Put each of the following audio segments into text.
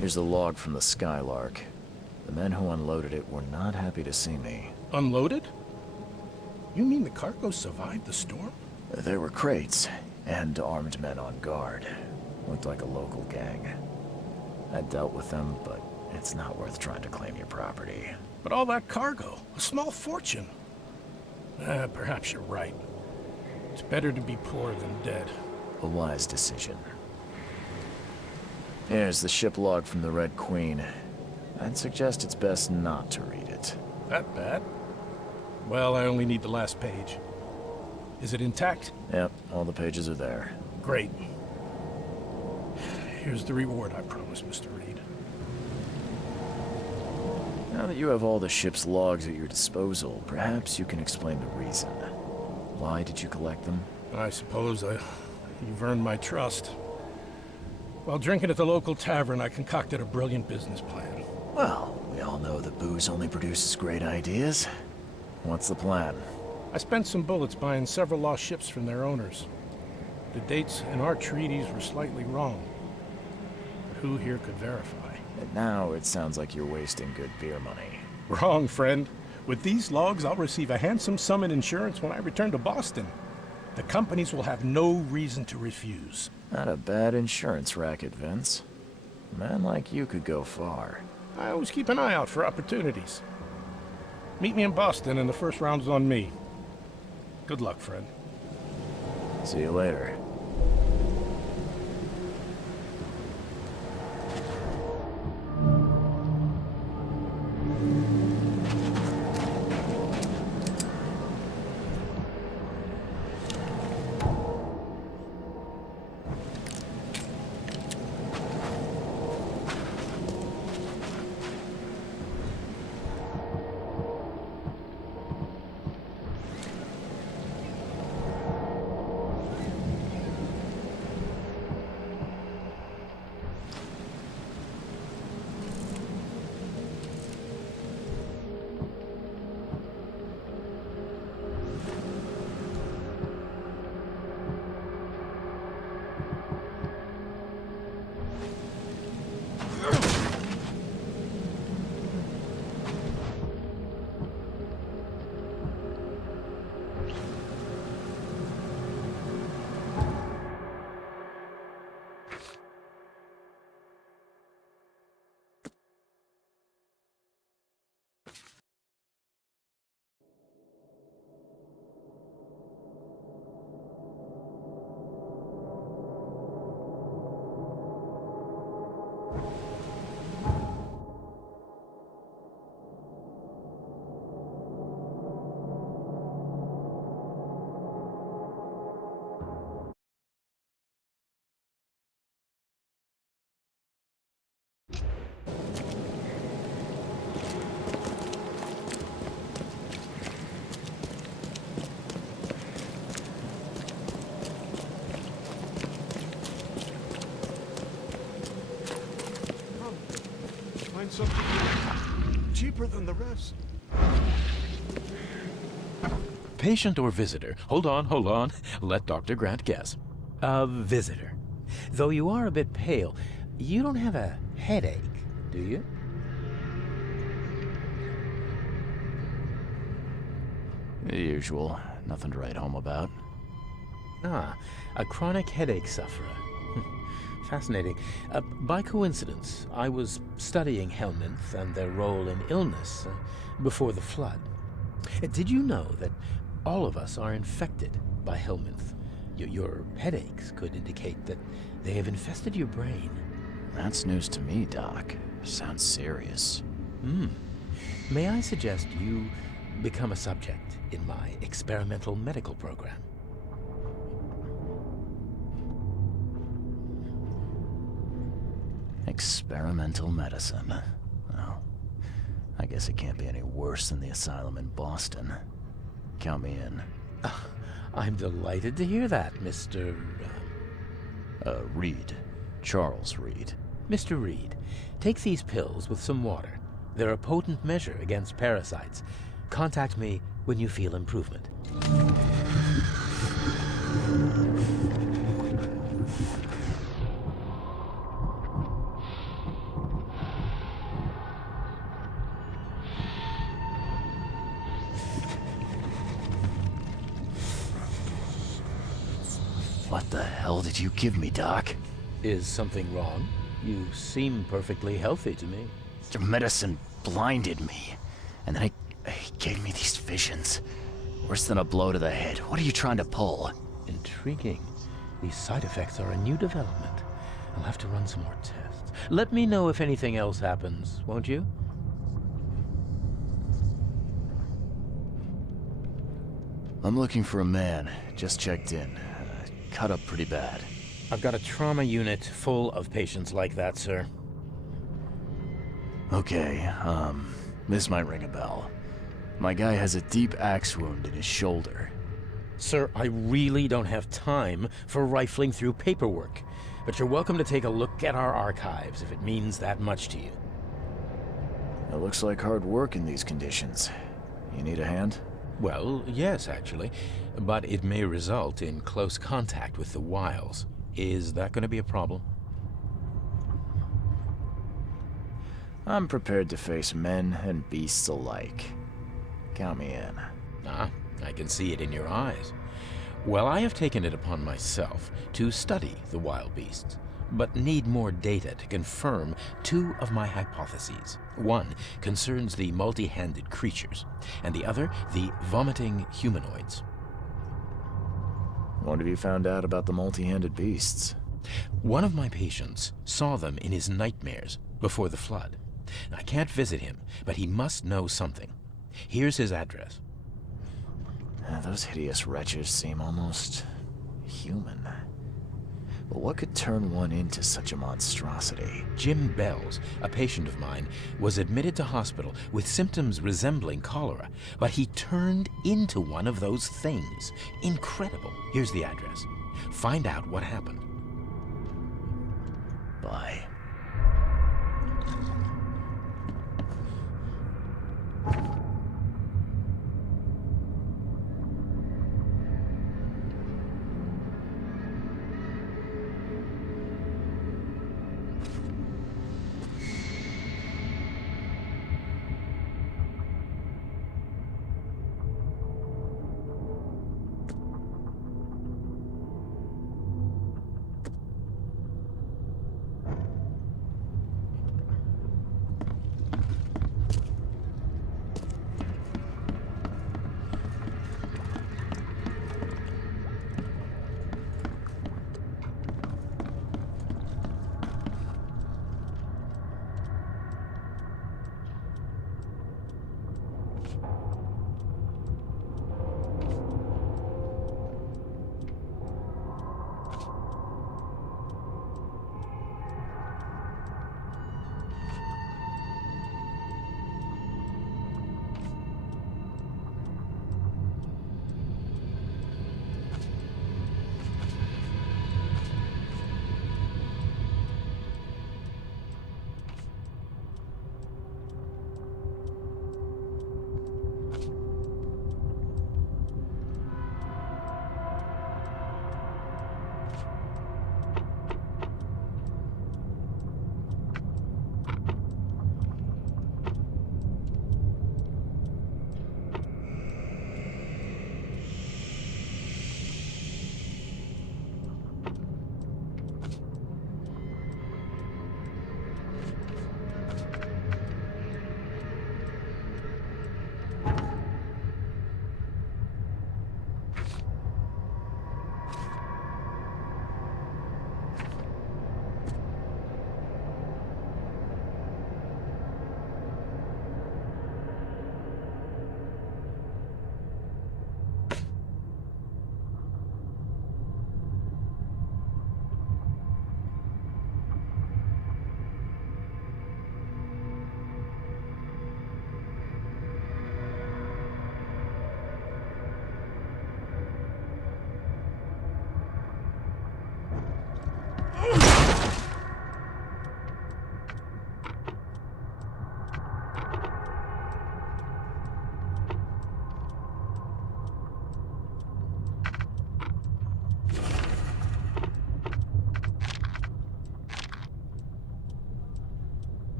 Here's a log from the Skylark. The men who unloaded it were not happy to see me. Unloaded? You mean the cargo survived the storm? There were crates, and armed men on guard. Looked like a local gang. I dealt with them, but it's not worth trying to claim your property. But all that cargo, a small fortune. Perhaps you're right. It's better to be poor than dead. A wise decision. Here's the ship log from the Red Queen. I'd suggest it's best not to read it. That bad? Well, I only need the last page. Is it intact? Yep, all the pages are there. Great. Here's the reward I promised, Mr. Reed. Now that you have all the ship's logs at your disposal, perhaps you can explain the reason. Why did you collect them? I suppose you've earned my trust. While drinking at the local tavern, I concocted a brilliant business plan. Well, we all know that booze only produces great ideas. What's the plan? I spent some bullets buying several lost ships from their owners. The dates in our treaties were slightly wrong. But who here could verify? And now it sounds like you're wasting good beer money. Wrong, friend. With these logs, I'll receive a handsome sum in insurance when I return to Boston. The companies will have no reason to refuse. Not a bad insurance racket, Vince. A man like you could go far. I always keep an eye out for opportunities. Meet me in Boston and the first round's on me. Good luck, friend. See you later. Find something cheaper than the rest. Patient or visitor? Hold on. Let Dr. Grant guess. A visitor. Though you are a bit pale, you don't have a headache, do you? The usual. Nothing to write home about. Ah, a chronic headache sufferer. Fascinating. By coincidence, I was studying helminths and their role in illness before the flood. Did you know that all of us are infected by helminth? Your headaches could indicate that they have infested your brain. That's news to me, Doc. Sounds serious. May I suggest you become a subject in my experimental medical program? Experimental medicine. Well, I guess it can't be any worse than the asylum in Boston. Count me in. I'm delighted to hear that, Mr. Reed. Charles Reed. Mr. Reed. Take these pills with some water. They're a potent measure against parasites. Contact me when you feel improvement. What the hell did you give me, Doc? Is something wrong? You seem perfectly healthy to me. Your medicine blinded me. And then it gave me these visions. Worse than a blow to the head. What are you trying to pull? Intriguing. These side effects are a new development. I'll have to run some more tests. Let me know if anything else happens, won't you? I'm looking for a man. Just checked in. Cut up pretty bad. I've got a trauma unit full of patients like that, sir. Okay, this might ring a bell. My guy has a deep axe wound in his shoulder. Sir, I really don't have time for rifling through paperwork, but you're welcome to take a look at our archives if it means that much to you. It looks like hard work in these conditions. You need a hand? Well, yes, actually, but it may result in close contact with the wiles. Is that going to be a problem? I'm prepared to face men and beasts alike. Count me in. Ah, I can see it in your eyes. Well, I have taken it upon myself to study the wild beasts, but need more data to confirm two of my hypotheses. One concerns the multi-handed creatures, and the other the vomiting humanoids. What have you found out about the multi-handed beasts? One of my patients saw them in his nightmares before the flood. I can't visit him, but he must know something. Here's his address. Those hideous wretches seem almost human. But what could turn one into such a monstrosity? Jim Bells, a patient of mine, was admitted to hospital with symptoms resembling cholera, but he turned into one of those things. Incredible. Here's the address. Find out what happened. Bye.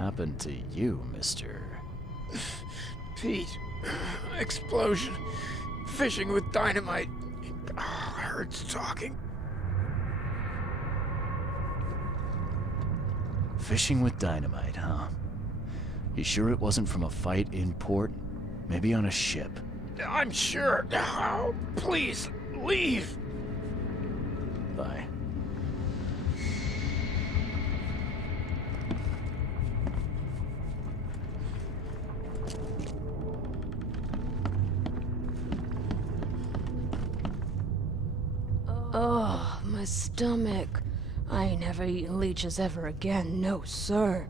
happened to you, Mr.? Pete. Explosion. Fishing with dynamite. Hurts talking. Fishing with dynamite, huh? You sure it wasn't from a fight in port? Maybe on a ship? I'm sure. Oh, please, leave. Bye. Oh, my stomach. I ain't never eaten leeches ever again, no sir.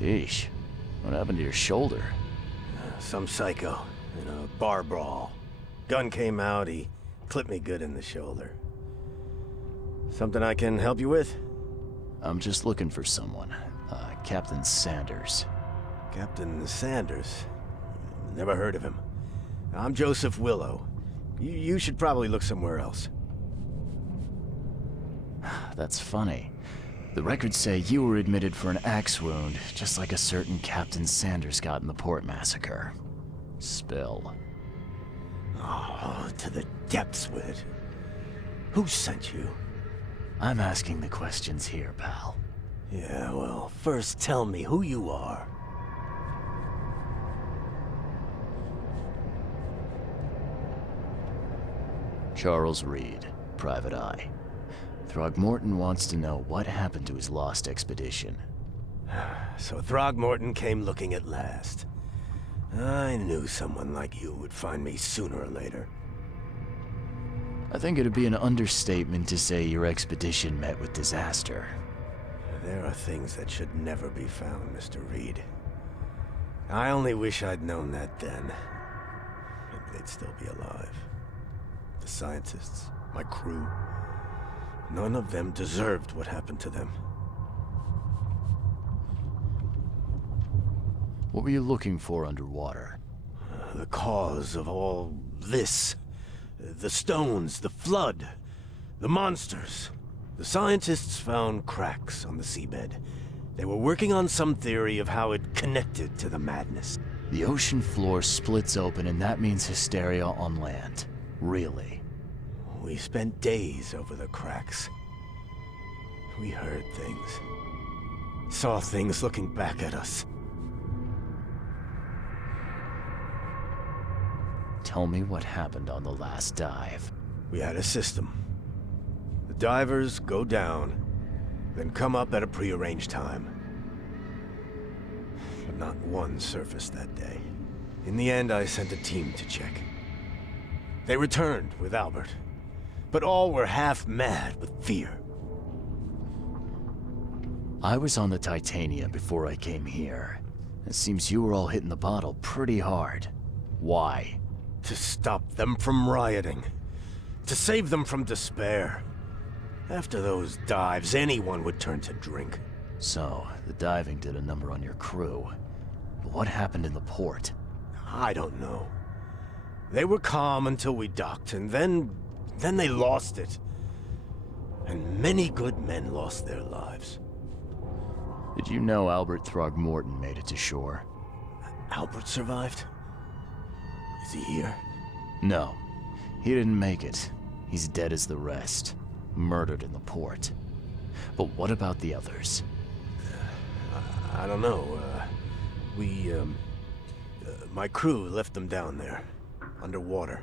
Yeesh. What happened to your shoulder? Some psycho in a bar brawl. Gun came out, he clipped me good in the shoulder. Something I can help you with? I'm just looking for someone. Captain Sanders. Captain Sanders? Never heard of him. I'm Joseph Willow. You should probably look somewhere else. That's funny. The records say you were admitted for an axe wound, just like a certain Captain Sanders got in the port massacre. Spill. Oh, to the depths with it. Who sent you? I'm asking the questions here, pal. Yeah, well, first tell me who you are. Charles Reed, Private Eye. Throgmorton wants to know what happened to his lost expedition. So Throgmorton came looking at last. I knew someone like you would find me sooner or later. I think it'd be an understatement to say your expedition met with disaster. There are things that should never be found, Mr. Reed. I only wish I'd known that then. Maybe they'd still be alive. The scientists, my crew. None of them deserved what happened to them. What were you looking for underwater? The cause of all this. The stones, the flood, the monsters. The scientists found cracks on the seabed. They were working on some theory of how it connected to the madness. The ocean floor splits open and that means hysteria on land. Really? We spent days over the cracks. We heard things. Saw things looking back at us. Tell me what happened on the last dive. We had a system. The divers go down, then come up at a prearranged time. But not one surfaced that day. In the end, I sent a team to check. They returned with Albert, but all were half mad with fear. I was on the Titania before I came here. It seems you were all hitting the bottle pretty hard. Why? To stop them from rioting. To save them from despair. After those dives, anyone would turn to drink. So, the diving did a number on your crew. But what happened in the port? I don't know. They were calm until we docked, and then they lost it. And many good men lost their lives. Did you know Albert Throgmorton made it to shore? Albert survived? Is he here? No. He didn't make it. He's dead as the rest. Murdered in the port. But what about the others? I don't know. My crew left them down there, underwater.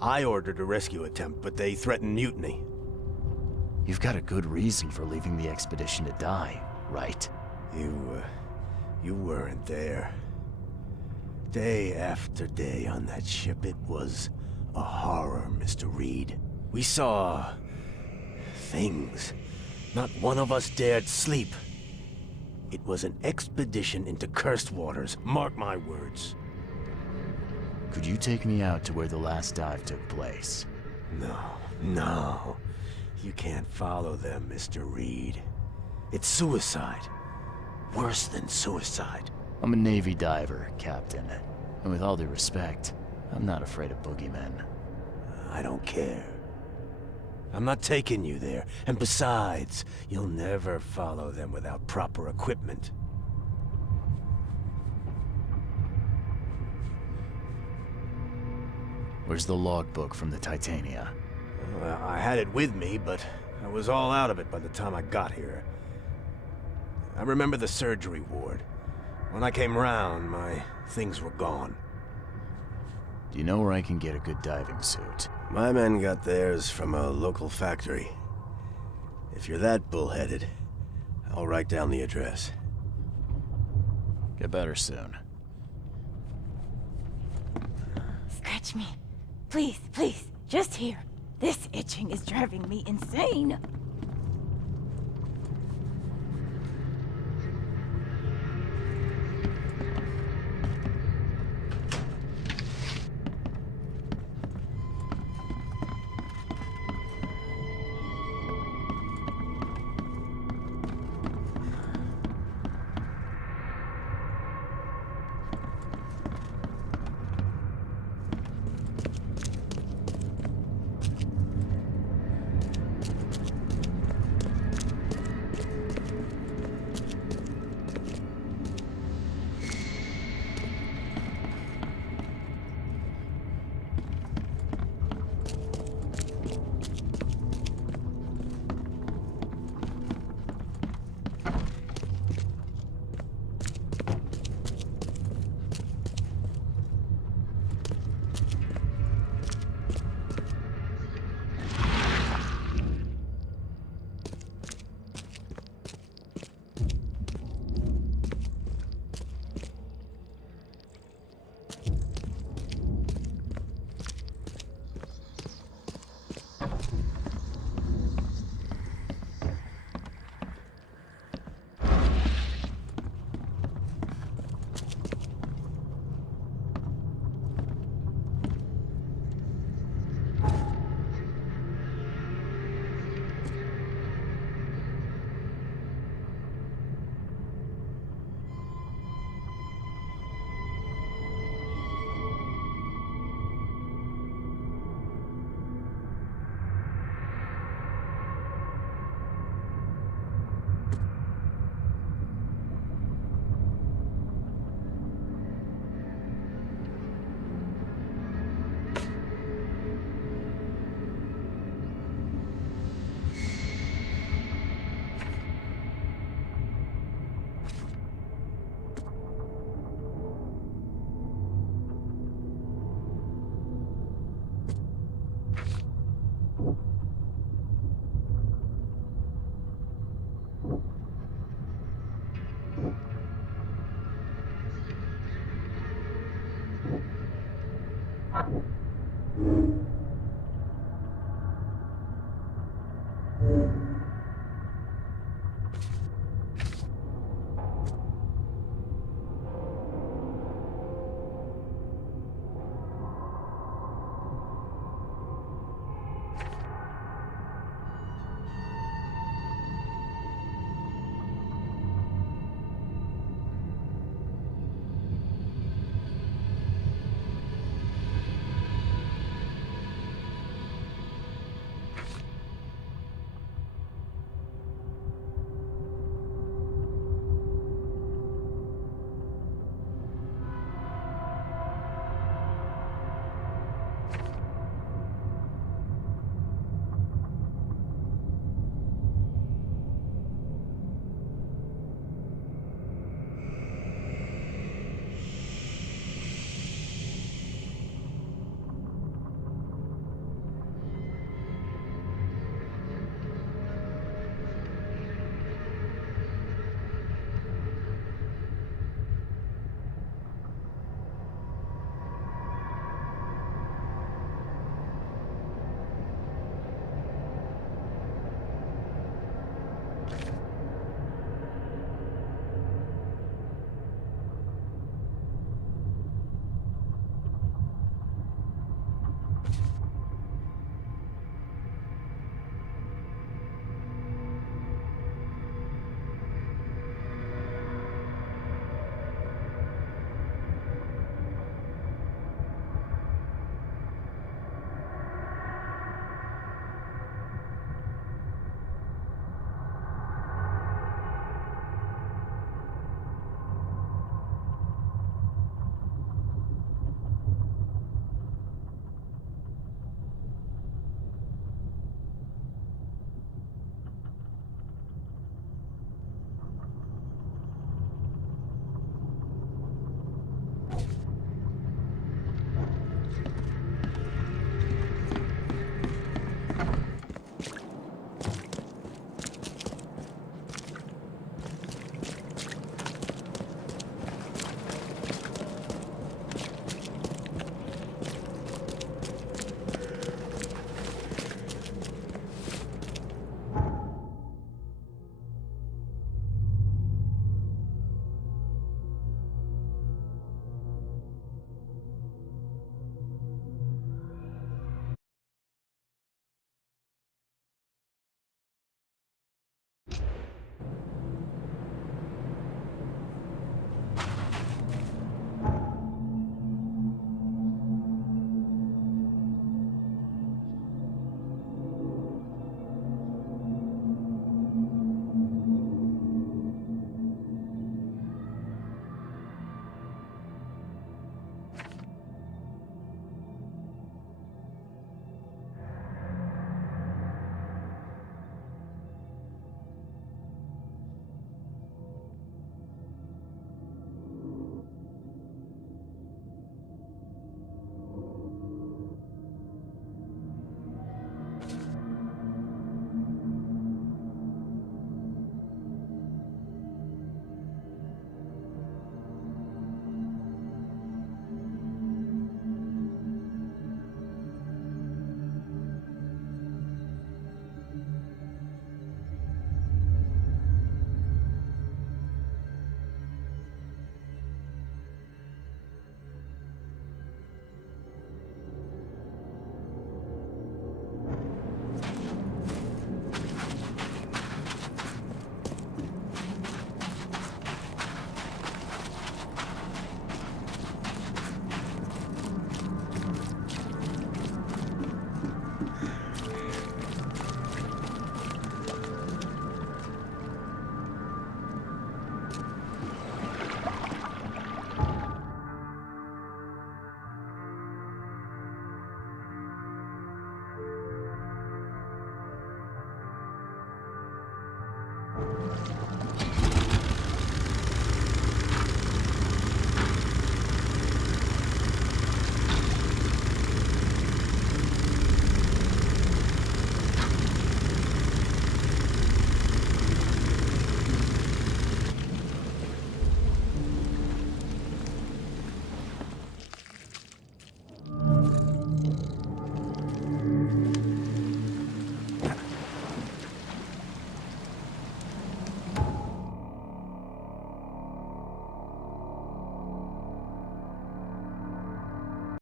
I ordered a rescue attempt, but they threatened mutiny. You've got a good reason for leaving the expedition to die, right? You weren't there. Day after day on that ship, it was a horror, Mr. Reed. We saw things. Not one of us dared sleep. It was an expedition into cursed waters, mark my words. Could you take me out to where the last dive took place? No. You can't follow them, Mr. Reed. It's suicide. Worse than suicide. I'm a Navy diver, Captain. And with all due respect, I'm not afraid of boogeymen. I don't care. I'm not taking you there. And besides, you'll never follow them without proper equipment. Where's the logbook from the Titania? Well, I had it with me, but I was all out of it by the time I got here. I remember the surgery ward. When I came round, my things were gone. Do you know where I can get a good diving suit? My men got theirs from a local factory. If you're that bullheaded, I'll write down the address. Get better soon. Scratch me. Please, please, just here. This itching is driving me insane.